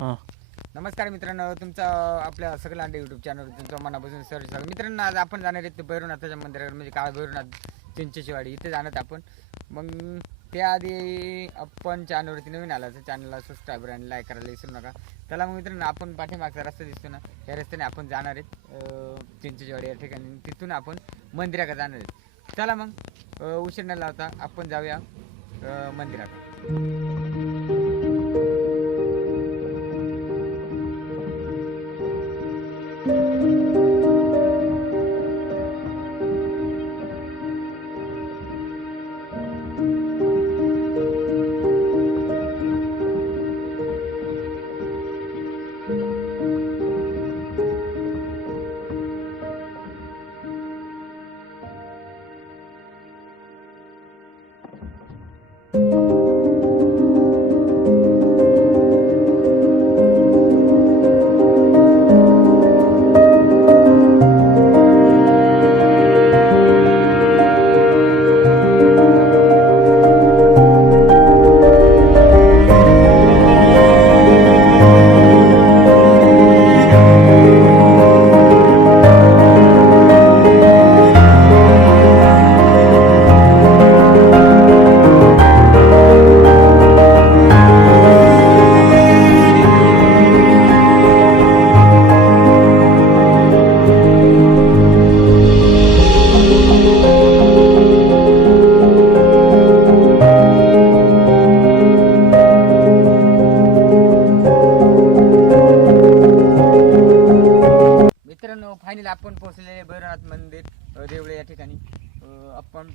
हां. नमस्कार मित्रांनो तुमचं आपल्या सगळ्यांना युट्यूब चॅनल तुमचं मनापासून सर मित्रांनो आज आपण जाणार आहेत भैरवनाथाच्या मंदिरावर म्हणजे काळ भैरवनाथ चिंचेशिवाडी इथे जाणार आपण. मग त्याआधी आपण चॅनलवरती नवीन आला तर चॅनलला सबस्क्राईबर आणि लाईक करायला विसरू नका. त्याला मग मित्रांनो आपण पाठीमागचा रस्ता दिसतो ना या रस्त्याने आपण जाणार आहेत चिंचेशिवाडी या ठिकाणी. तिथून आपण मंदिराकडे जाणार आहेत. चला मग उशीर न लावता आपण जाऊया मंदिराकडे.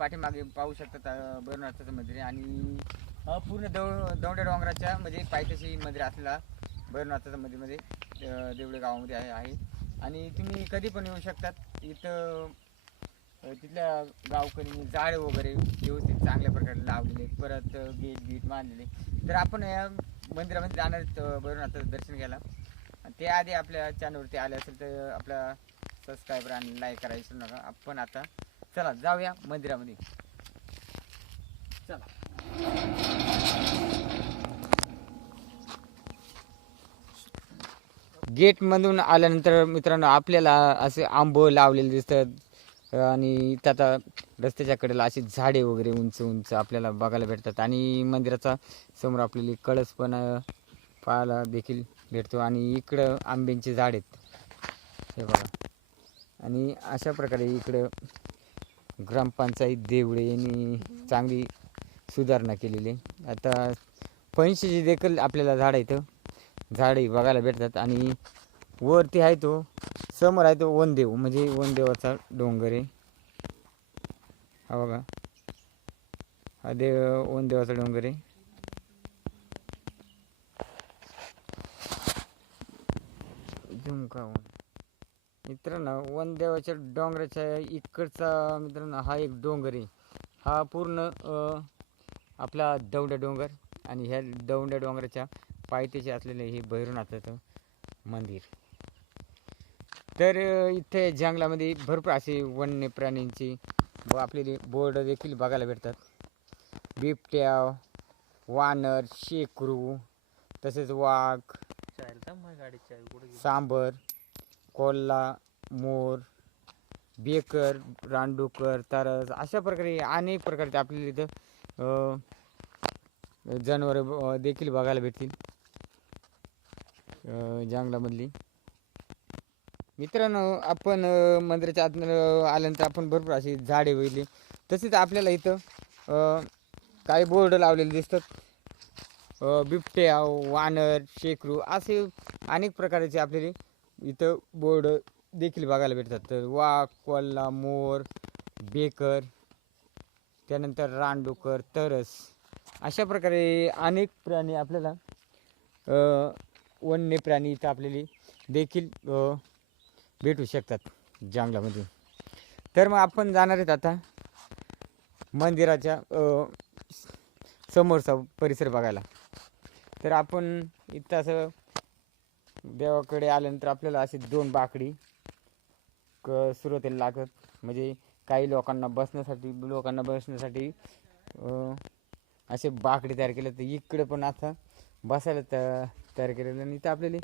पाठीमागे पाहू शकतात भैरवनाथाचं मंदिर आहे. आणि पूर्ण दौ दौंड्या डोंगराच्या म्हणजे पायथ्याशी मंदिर असलेला भैरवनाथाचं मंदिरमध्ये म्हणजे, देवळे गावामध्ये आहे आहे. आणि तुम्ही कधी पण येऊ शकतात. इथं तिथल्या गावकरी जाळे वगैरे व्यवस्थित चांगल्या प्रकारे लावलेले परत गेट बीट बांधलेले तर आपण या मंदिरामध्ये जाणार भैरवनाथाचं दर्शन घ्यायला. ते त्याआधी आपल्या चॅनलवरती आले असेल तर आपला सबस्क्राईबर आणि लाईक करायला विसरू नका. आपण आता चला जाऊया मंदिरामध्ये. चला. गेटमधून आल्यानंतर मित्रांनो आपल्याला असे आंब लावलेले दिसतात. आणि त्यात आता रस्त्याच्या कडेला अशी झाडे वगैरे उंच उंच आपल्याला बघायला भेटतात. आणि मंदिराचा समोर आपल्याला कळस पण पाहायला देखील भेटतो. आणि इकडं आंब्यांचे झाड आहेत. हे बघा. आणि अशा प्रकारे इकडं ग्रामपंचायत देवळे यांनी चांगली सुधारणा केलेली आहे. आता फणशीचे देखील आपल्याला झाड इथं झाडे बघायला भेटतात आणि वरती आहे तो समोर आहे तो वनदेव म्हणजे वनदेवाचा डोंगर आहे. हा बघा. हा देव वनदेवाचा डोंगर आहे. झुमका मित्रांनो वनदेवाच्या डोंगराच्या इकडचा मित्रांनो हा एक डोंगर आहे. हा पूर्ण आपला दौंड्या डोंगर आणि ह्या दौंड्या डोंगराच्या पायथ्याशी असलेले हे भैरवनाथाचं मंदिर. तर इथे जंगलामध्ये भरपूर असे वन्य प्राण्यांची व आपल्याला बोर्ड देखील बघायला भेटतात. बिबट्या वानर शेकरू तसेच वाघ सांबर कोल्हा मोर बेकर रानडुकर तरस अशा प्रकारे अनेक प्रकारचे आपल्याला इथं जनावर देखील बघायला भेटतील. जंगलामधली. मित्रांनो आपण मंदिराच्या आत आल्यानंतर आपण भरपूर अशी झाडे वगैरे तसेच आपल्याला इथं काही बोर्ड लावलेले दिसतात. बिबट्या वानर शेकरू असे अनेक प्रकारचे आपल्याला इथं बोर्ड देखील बघायला भेटतात. तर वाघ कोल्हा मोर बेकर त्यानंतर रानडुकर तरस अशा प्रकारे अनेक प्राणी आपल्याला वन्य प्राणी इथं आपल्याला देखील भेटू शकतात जंगलामध्ये. तर मग आपण जाणार आहेत आता मंदिराच्या समोरचा परिसर बघायला. तर आपण इथं असं देवाकडे आल्यानंतर आपल्याला अशी दोन बाकडी क सुरुवातीला लागत. म्हणजे काही लोकांना बसण्यासाठी लोकांना बसण्यासाठी असे बाकडे तयार केले तर इकडे पण आता बसायला तर तयार केलेलं आणि इथं आपल्याला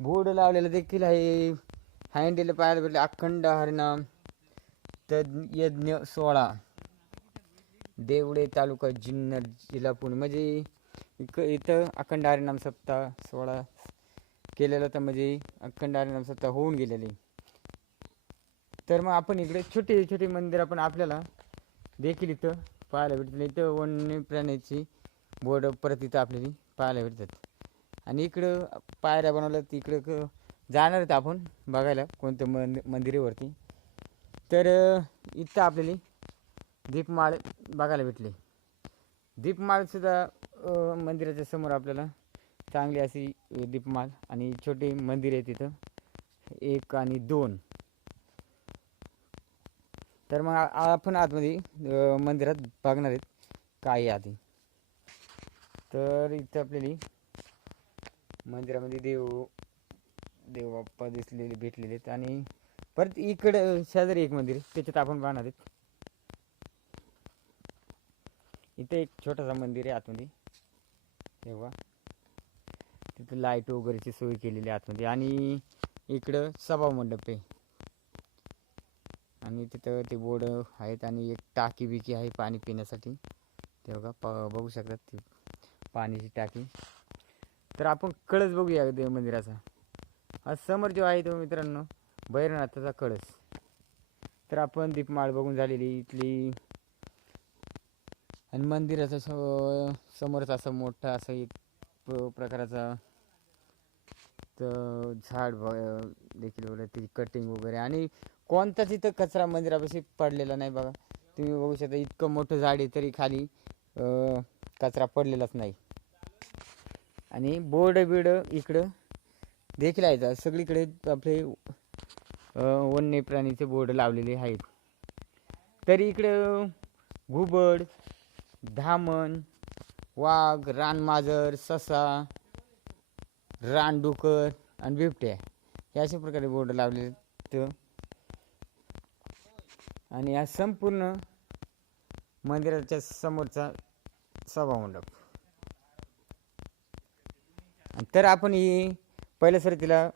बोर्ड लावलेला देखील आहे. हँडीला पाहायला भेटले अखंड हरिनाम. तज्ञ यज्ञ सोळा. देवडे तालुका जिन्नर जिल्हा पुणे. म्हणजे इक इथं अखंड हरिनाम सप्ताह सोळा केलेला तर म्हणजे अखंड हरिनाम होऊन गेलेली. तर मग आपण इकडे छोटे छोटे मंदिर आपण आपल्याला देखील इथं पाहायला भेटतील. इथं वन्य प्राण्याची बोर्ड परत इथं आपल्याला पाहायला भेटतात. आणि इकडं पायऱ्या बनवल्यात इकडं जाणार आहेत आपण बघायला कोणत्या मंद मंदिरावरती. तर इथं आपल्याला दीपमाळ बघायला भेटले. दीपमाळसुद्धा मंदिराच्या समोर आपल्याला चांगली अशी दीपमाल आणि छोटे मंदिर आहे तिथं. एक आणि दोन. तर मग आपण आतमध्ये मंदिरात बघणार आहेत काय आहे आधी. तर इथं आपल्याला मंदिरामध्ये देव देव बाप्पा दिसलेले भेटलेले आहेत. आणि परत इकडं शेजारी एक मंदिर आहे. त्याच्यात आपण पाहणार आहेत. इथं एक छोटासा मंदिर आहे आतमध्ये. तेव्हा तिथं लाइट वगैरेची सोय केलेली आहे आतमध्ये. आणि इकडं सभा मंडप आहे. आणि तिथं ते बोर्ड आहेत आणि एक टाकी बिकी आहे पाणी पिण्यासाठी. ते बघा प बघू शकतात ती पाण्याची टाकी. तर आपण कळस बघूया देव मंदिराचा. हा समोर जो आहे तो मित्रांनो भैरनाथाचा कळस. तर आपण दीपमाळ बघून झालेली इथली. आणि मंदिराचा स- समोरचा असा मोठा असा एक प्रकाराचा तर झाड ब- देखील वगैरे त्याची कटिंग वगैरे. आणि कोणता तिथं कचरा मंदिरापाशी पडलेला नाही बघा. तुम्ही बघू शकता इतकं मोठं झाड आहे तरी खाली कचरा पडलेलाच नाही. आणि बोर्ड बिर्ड इकडं देखील आहेत. सगळीकडे आपले वन्य प्राणीचे बोर्ड लावलेले आहेत. तरी इकडं घुबड धामण वाघ रानमाजर ससा रानडुकर आणि बिबट्या हे अशा प्रकारे बोर्ड लावलेले आहेत. आणि हा संपूर्ण मंदिराच्या समोरचा सभामंडप. तर आपण ही पहिल्या सरतीला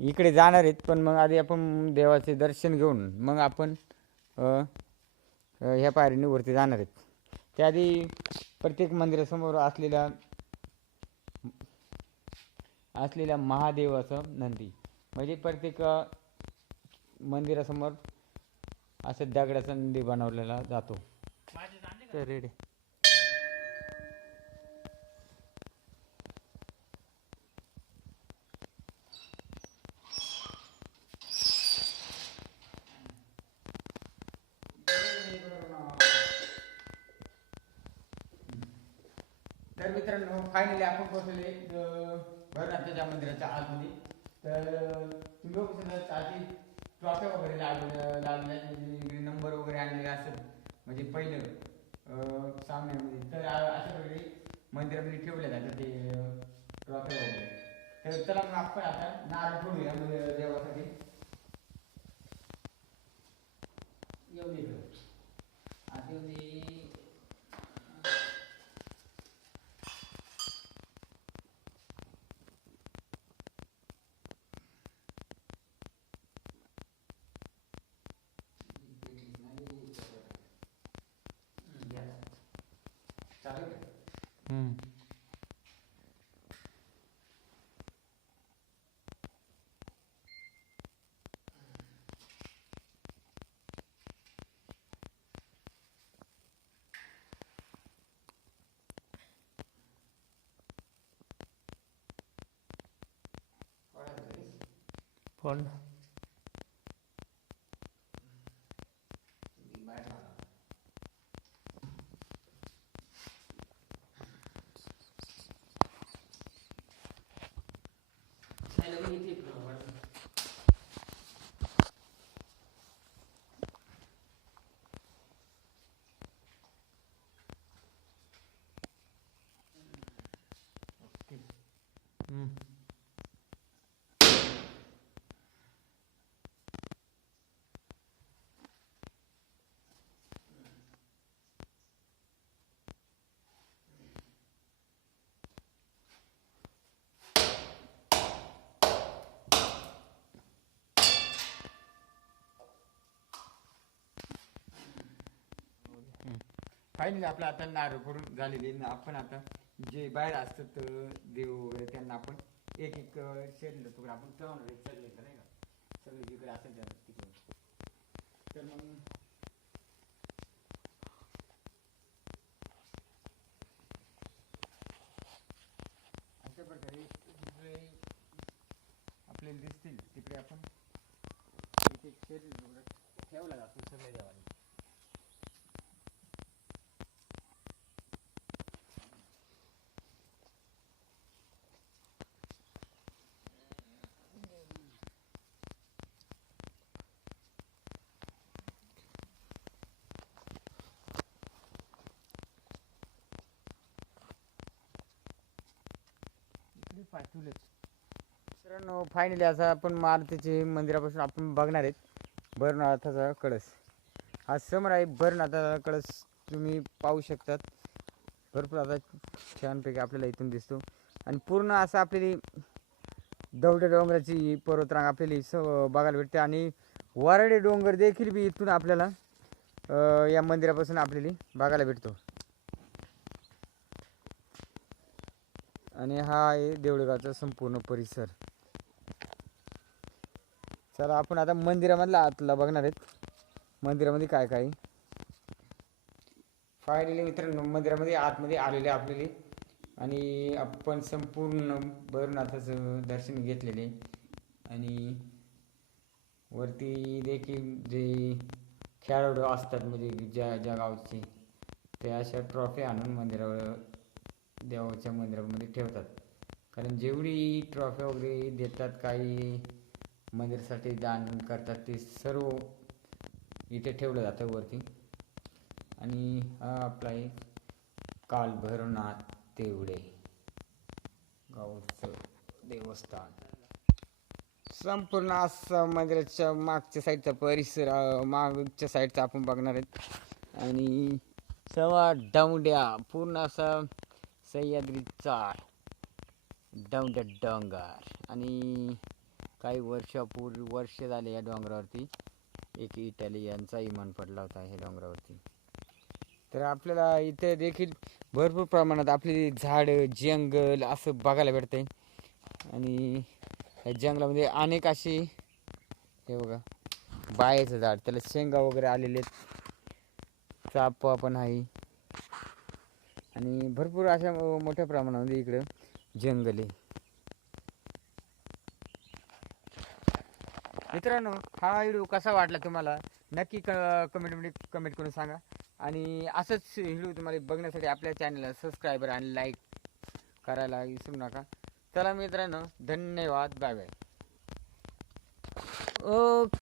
इकडे जाणार आहेत पण मग आधी आपण देवाचे दर्शन घेऊन मग आपण ह्या पायरीने वरती जाणार आहेत. त्याआधी प्रत्येक मंदिरासमोर असलेल्या असलेल्या महादेवाचं नंदी. म्हणजे प्रत्येक मंदिरासमोर असं दगडाचा नंदी बनवलेला जातो. तर रेडी. तर मित्रांनो फायनली आपण पोहोचले भरनाथच्या मंदिराच्या आतमध्ये. तर तुम्ही बघू शकता आधी ट्रॉफ्या वगैरे लावलेल्या लावलेल्या म्हणजे नंबर वगैरे आणलेले असत म्हणजे पहिलं सामन्यामध्ये म्हणजे. तर अशा प्रकारे मंदिरामध्ये ठेवल्या जातात ते ट्रॉफ्या वगैरे. तर चला मग आपण आता नारळ ठेवूया म्हणजे देवासाठी. एवढी इकडं आता येऊन दे. चालेल का? पण हम्म. फायनली आपलं आता नारळ झालेली आपण आता जे बाहेर असतात देव वगैरे त्यांना आपण एक एक शेडलं तुकडा आपण तळून चढले नाही का? सगळे जिकडे असेल त्या तिकडे. तर मग अशा प्रकारे जिकडे आपल्याला दिसतील तिकडे आपण एक एक शेड ठेवला जातो सगळे देवाला इकडे मित्रांनो फायनली असा आपण मारुतीचे मंदिरापासून आपण बघणार आहेत. भरनाथाचा कळस. हा समोर आहे भरनाथाचा कळस तुम्ही पाहू शकतात. भरपूर आता छानपैकी आपल्याला इथून दिसतो. आणि पूर्ण असं आपल्याली दवडे डोंगराची पर्वतरांग आपल्याला स बघायला भेटते. आणि वराडे डोंगर देखील बी इथून आपल्याला या मंदिरापासून आपल्याला बघायला भेटतो. आणि हा आहे देवळगावचा संपूर्ण परिसर. चला आपण आता मंदिरामधला आतला बघणार आहेत. मंदिरामध्ये काय काय? फायनली मित्रांनो मंदिरामध्ये आतमध्ये आलेले आपलेले आणि आपण संपूर्ण भैरवनाथाचं दर्शन घेतलेले. आणि वरती देखील जे खेळाडू असतात म्हणजे ज्या ज्या गावचे ते अशा ट्रॉफी आणून मंदिरावर देवाच्या मंदिरामध्ये ठेवतात. कारण जेवढी ट्रॉफी वगैरे देतात काही मंदिरासाठी दान करतात ते सर्व इथे ठेवलं जातं वरती. आणि हा आपला एक कालभैरवनाथ तेवढे गावचं देवस्थान. संपूर्ण असं मंदिराच्या मागच्या साईडचा परिसर मागच्या साईडचा आपण बघणार आहेत. आणि सवा डावड्या पूर्ण असा सह्याद्रीचा डावड्या डोंगर आणि काही वर्षापूर्वी वर्ष झाले या डोंगरावरती. एक इटालियनचा इमान पडला होता ह्या डोंगरावरती. तर आपल्याला इथे देखील भरपूर प्रमाणात आपली झाडं जंगल असं बघायला भेटतंय. आणि या जंगलामध्ये अनेक अशी हे बघा बायाचं झाड त्याला शेंगा वगैरे आलेले आहेत. चापा पण आहे. आणि भरपूर अशा मोठ्या प्रमाणामध्ये इकडं जंगल आहे. मित्रांनो हा व्हिडिओ कसा वाटला तुम्हाला? नक्की क कमेंटमध्ये कमेंट करून सांगा. आणि असंच व्हिडिओ तुम्हाला बघण्यासाठी आपल्या चॅनलला सबस्क्राईबर आणि लाईक करायला विसरू नका. चला मित्रांनो धन्यवाद. Bye bye okay.